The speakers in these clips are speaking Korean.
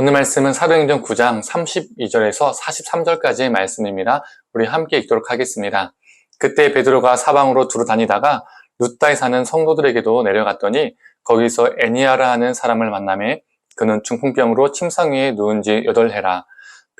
오늘 말씀은 사도행전 9장 32절에서 43절까지의 말씀입니다. 우리 함께 읽도록 하겠습니다. 그때 베드로가 사방으로 두루 다니다가 룻다에 사는 성도들에게도 내려갔더니 거기서 애니아라 하는 사람을 만나매 그는 중풍병으로 침상 위에 누운 지 8해라.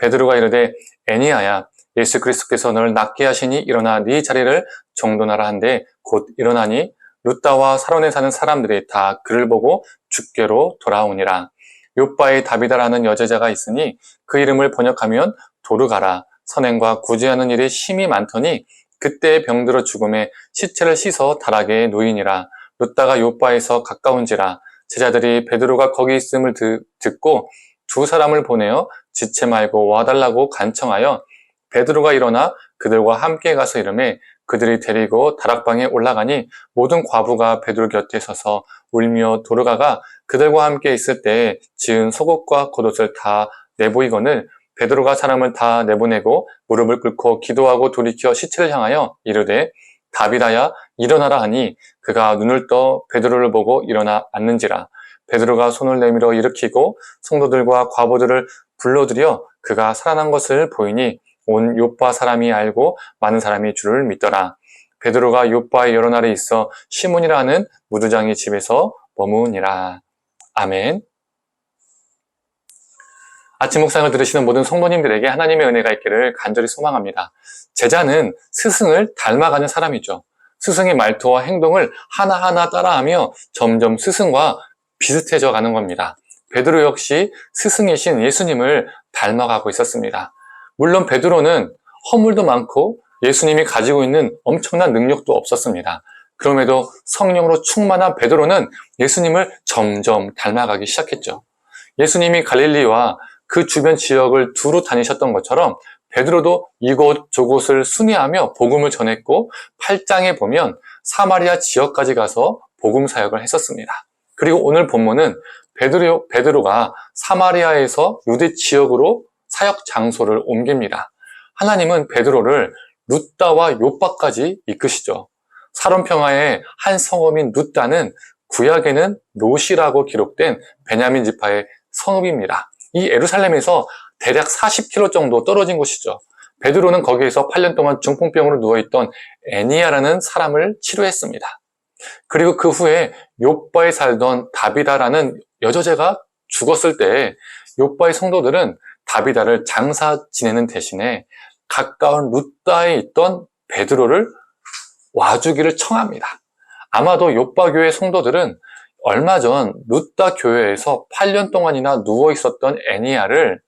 베드로가 이르되 애니아야, 예수 그리스도께서 너를 낫게 하시니 일어나 네 자리를 정돈하라 한데 곧 일어나니 룻다와 사론에 사는 사람들이 다 그를 보고 주께로 돌아오니라. 욥바에 다비다라는 여제자가 있으니 그 이름을 번역하면 도르가라. 선행과 구제하는 일이 심히 많더니 그때 병들어 죽음에 시체를 씻어 다락에 놓이니라. 룻다가 욥바에서 가까운지라. 제자들이 베드로가 거기 있음을 듣고 두 사람을 보내어 지체 말고 와달라고 간청하여 베드로가 일어나 그들과 함께 가서 이르매 그들이 데리고 다락방에 올라가니 모든 과부가 베드로 곁에 서서 울며 도르가가 그들과 함께 있을 때에 지은 속옷과 겉옷을 다 내보이거늘 베드로가 사람을 다 내보내고 무릎을 꿇고 기도하고 돌이켜 시체를 향하여 이르되 다비다야 일어나라 하니 그가 눈을 떠 베드로를 보고 일어나 앉는지라. 베드로가 손을 내밀어 일으키고 성도들과 과부들을 불러들여 그가 살아난 것을 보이니 온 욥바 사람이 알고 많은 사람이 주를 믿더라. 베드로가 욥바에 여러 날에 있어 시몬이라는 무두장의 집에서 머무니라. 아멘. 아침 묵상을 들으시는 모든 성도님들에게 하나님의 은혜가 있기를 간절히 소망합니다. 제자는 스승을 닮아가는 사람이죠. 스승의 말투와 행동을 하나하나 따라하며 점점 스승과 비슷해져 가는 겁니다. 베드로 역시 스승이신 예수님을 닮아가고 있었습니다. 물론 베드로는 허물도 많고 예수님이 가지고 있는 엄청난 능력도 없었습니다. 그럼에도 성령으로 충만한 베드로는 예수님을 점점 닮아가기 시작했죠. 예수님이 갈릴리와 그 주변 지역을 두루 다니셨던 것처럼 베드로도 이곳 저곳을 순회하며 복음을 전했고 8장에 보면 사마리아 지역까지 가서 복음 사역을 했었습니다. 그리고 오늘 본문은 베드로가 사마리아에서 유대 지역으로 사역 장소를 옮깁니다. 하나님은 베드로를 룻다와 욥바까지 이끄시죠. 사론평화의 한 성읍인 룻다는 구약에는 롯이라고 기록된 베냐민 지파의 성읍입니다. 이 예루살렘에서 대략 40km 정도 떨어진 곳이죠. 베드로는 거기에서 8년 동안 중풍병으로 누워있던 애니아라는 사람을 치료했습니다. 그리고 그 후에 욥바에 살던 다비다라는 여저제가 죽었을 때 욥바의 성도들은 다비다를 장사 지내는 대신에 가까운 룻다에 있던 베드로를 와주기를 청합니다. 아마도 욥바 교회 성도들은 얼마 전 룻다 교회에서 8년 동안이나 누워 있었던 애니아를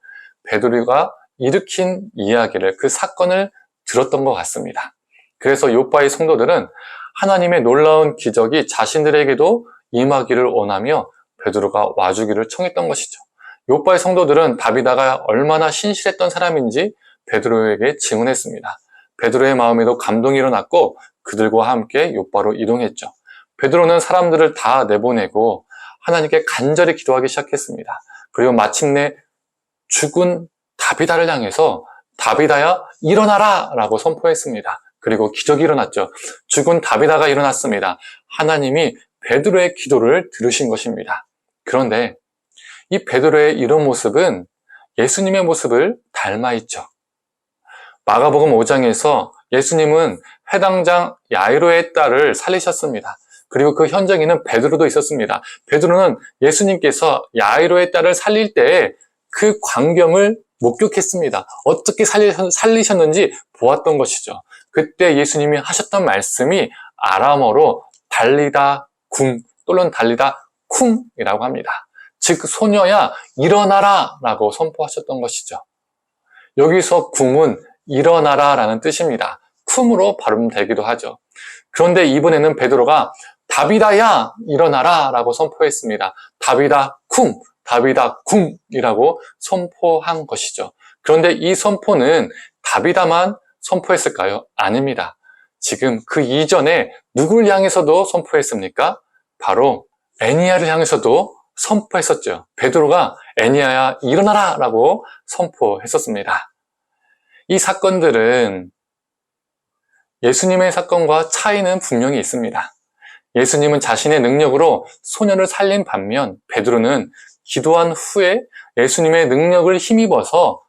베드로가 일으킨 이야기를, 그 사건을 들었던 것 같습니다. 그래서 욥바의 성도들은 하나님의 놀라운 기적이 자신들에게도 임하기를 원하며 베드로가 와주기를 청했던 것이죠. 욥바의 성도들은 다비다가 얼마나 신실했던 사람인지 베드로에게 증언했습니다. 베드로의 마음에도 감동이 일어났고 그들과 함께 욥바로 이동했죠. 베드로는 사람들을 다 내보내고 하나님께 간절히 기도하기 시작했습니다. 그리고 마침내 죽은 다비다를 향해서 다비다야 일어나라 라고 선포했습니다. 그리고 기적이 일어났죠. 죽은 다비다가 일어났습니다. 하나님이 베드로의 기도를 들으신 것입니다. 그런데 이 베드로의 이런 모습은 예수님의 모습을 닮아 있죠. 마가복음 5장에서 예수님은 회당장 야이로의 딸을 살리셨습니다. 그리고 그 현장에는 베드로도 있었습니다. 베드로는 예수님께서 야이로의 딸을 살릴 때 그 광경을 목격했습니다. 어떻게 살리셨는지 보았던 것이죠. 그때 예수님이 하셨던 말씀이 아람어로 달리다 쿵 또는 달리다 쿵이라고 합니다. 즉 소녀야 일어나라 라고 선포하셨던 것이죠. 여기서 쿵은 일어나라 라는 뜻입니다. 쿵으로 발음되기도 하죠. 그런데 이번에는 베드로가 다비다야 일어나라 라고 선포했습니다. 다비다 쿵, 다비다 쿵이라고 선포한 것이죠. 그런데 이 선포는 다비다만 선포했을까요? 아닙니다. 지금 그 이전에 누굴 향해서도 선포했습니까? 바로 애니아를 향해서도 선포했었죠. 베드로가 애니아야 일어나라 라고 선포했었습니다. 이 사건들은 예수님의 사건과 차이는 분명히 있습니다. 예수님은 자신의 능력으로 소년을 살린 반면 베드로는 기도한 후에 예수님의 능력을 힘입어서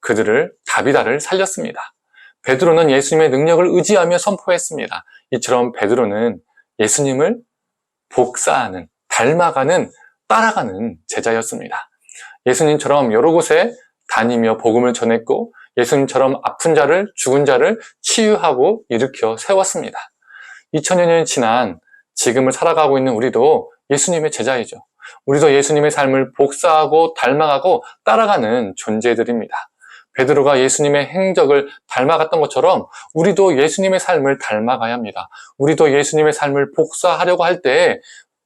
그들을 다비다를 살렸습니다. 베드로는 예수님의 능력을 의지하며 선포했습니다. 이처럼 베드로는 예수님을 복사하는, 닮아가는, 따라가는 제자였습니다. 예수님처럼 여러 곳에 다니며 복음을 전했고 예수님처럼 아픈 자를, 죽은 자를 치유하고 일으켜 세웠습니다. 2000여 년이 지난 지금을 살아가고 있는 우리도 예수님의 제자이죠. 우리도 예수님의 삶을 복사하고 닮아가고 따라가는 존재들입니다. 베드로가 예수님의 행적을 닮아갔던 것처럼 우리도 예수님의 삶을 닮아가야 합니다. 우리도 예수님의 삶을 복사하려고 할 때,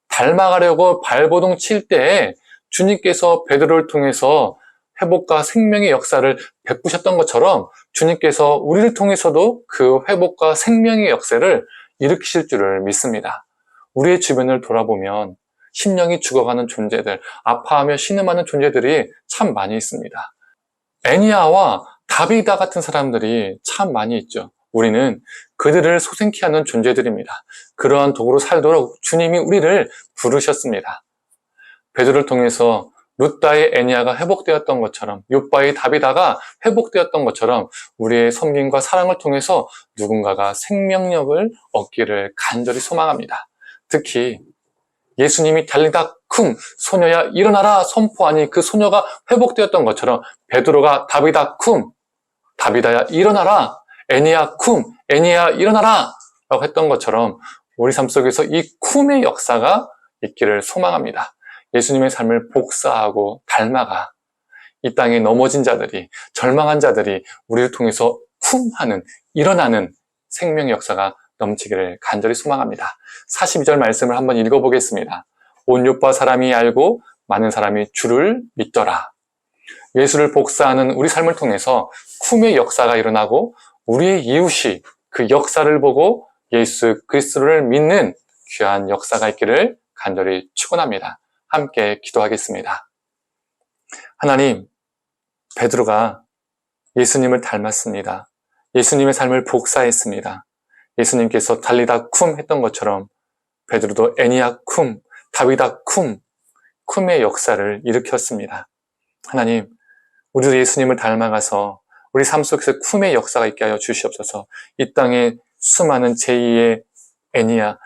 닮아가려고 발버둥 칠 때 주님께서 베드로를 통해서 회복과 생명의 역사를 베푸셨던 것처럼 주님께서 우리를 통해서도 그 회복과 생명의 역사를 일으키실 줄을 믿습니다. 우리의 주변을 돌아보면 심령이 죽어가는 존재들, 아파하며 신음하는 존재들이 참 많이 있습니다. 애니야와 다비다 같은 사람들이 참 많이 있죠. 우리는 그들을 소생케 하는 존재들입니다. 그러한 도구로 살도록 주님이 우리를 부르셨습니다. 베드로를 통해서 룻다의 애니야가 회복되었던 것처럼, 욥바의 다비다가 회복되었던 것처럼 우리의 섬김과 사랑을 통해서 누군가가 생명력을 얻기를 간절히 소망합니다. 특히 예수님이 달리다 쿵, 소녀야 일어나라 선포하니 그 소녀가 회복되었던 것처럼 베드로가 다비다 쿵, 다비다야 일어나라, 애니야 쿵, 애니야 일어나라 라고 했던 것처럼 우리 삶 속에서 이 쿵의 역사가 있기를 소망합니다. 예수님의 삶을 복사하고 닮아가 이 땅에 넘어진 자들이, 절망한 자들이 우리를 통해서 쿵 하는, 일어나는 생명의 역사가 넘치기를 간절히 소망합니다. 42절 말씀을 한번 읽어보겠습니다. 온 욥바 사람이 알고 많은 사람이 주를 믿더라. 예수를 복사하는 우리 삶을 통해서 쿵의 역사가 일어나고 우리의 이웃이 그 역사를 보고 예수 그리스도를 믿는 귀한 역사가 있기를 간절히 축원합니다. 함께 기도하겠습니다. 하나님, 베드로가 예수님을 닮았습니다. 예수님의 삶을 복사했습니다. 예수님께서 달리다 쿰 했던 것처럼 베드로도 애니야 쿰, 다비다 쿰, 쿰의 역사를 일으켰습니다. 하나님, 우리도 예수님을 닮아가서 우리 삶 속에서 쿰의 역사가 있게 하여 주시옵소서. 이 땅에 수많은 제2의 애니야,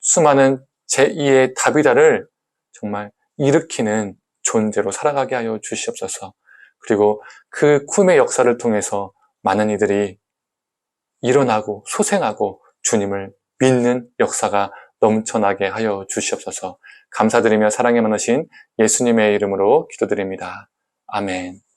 수많은 제2의 다비다를 정말 일으키는 존재로 살아가게 하여 주시옵소서. 그리고 그 쿰의 역사를 통해서 많은 이들이 일어나고 소생하고 주님을 믿는 역사가 넘쳐나게 하여 주시옵소서. 감사드리며 사랑에 많으신 예수님의 이름으로 기도드립니다. 아멘.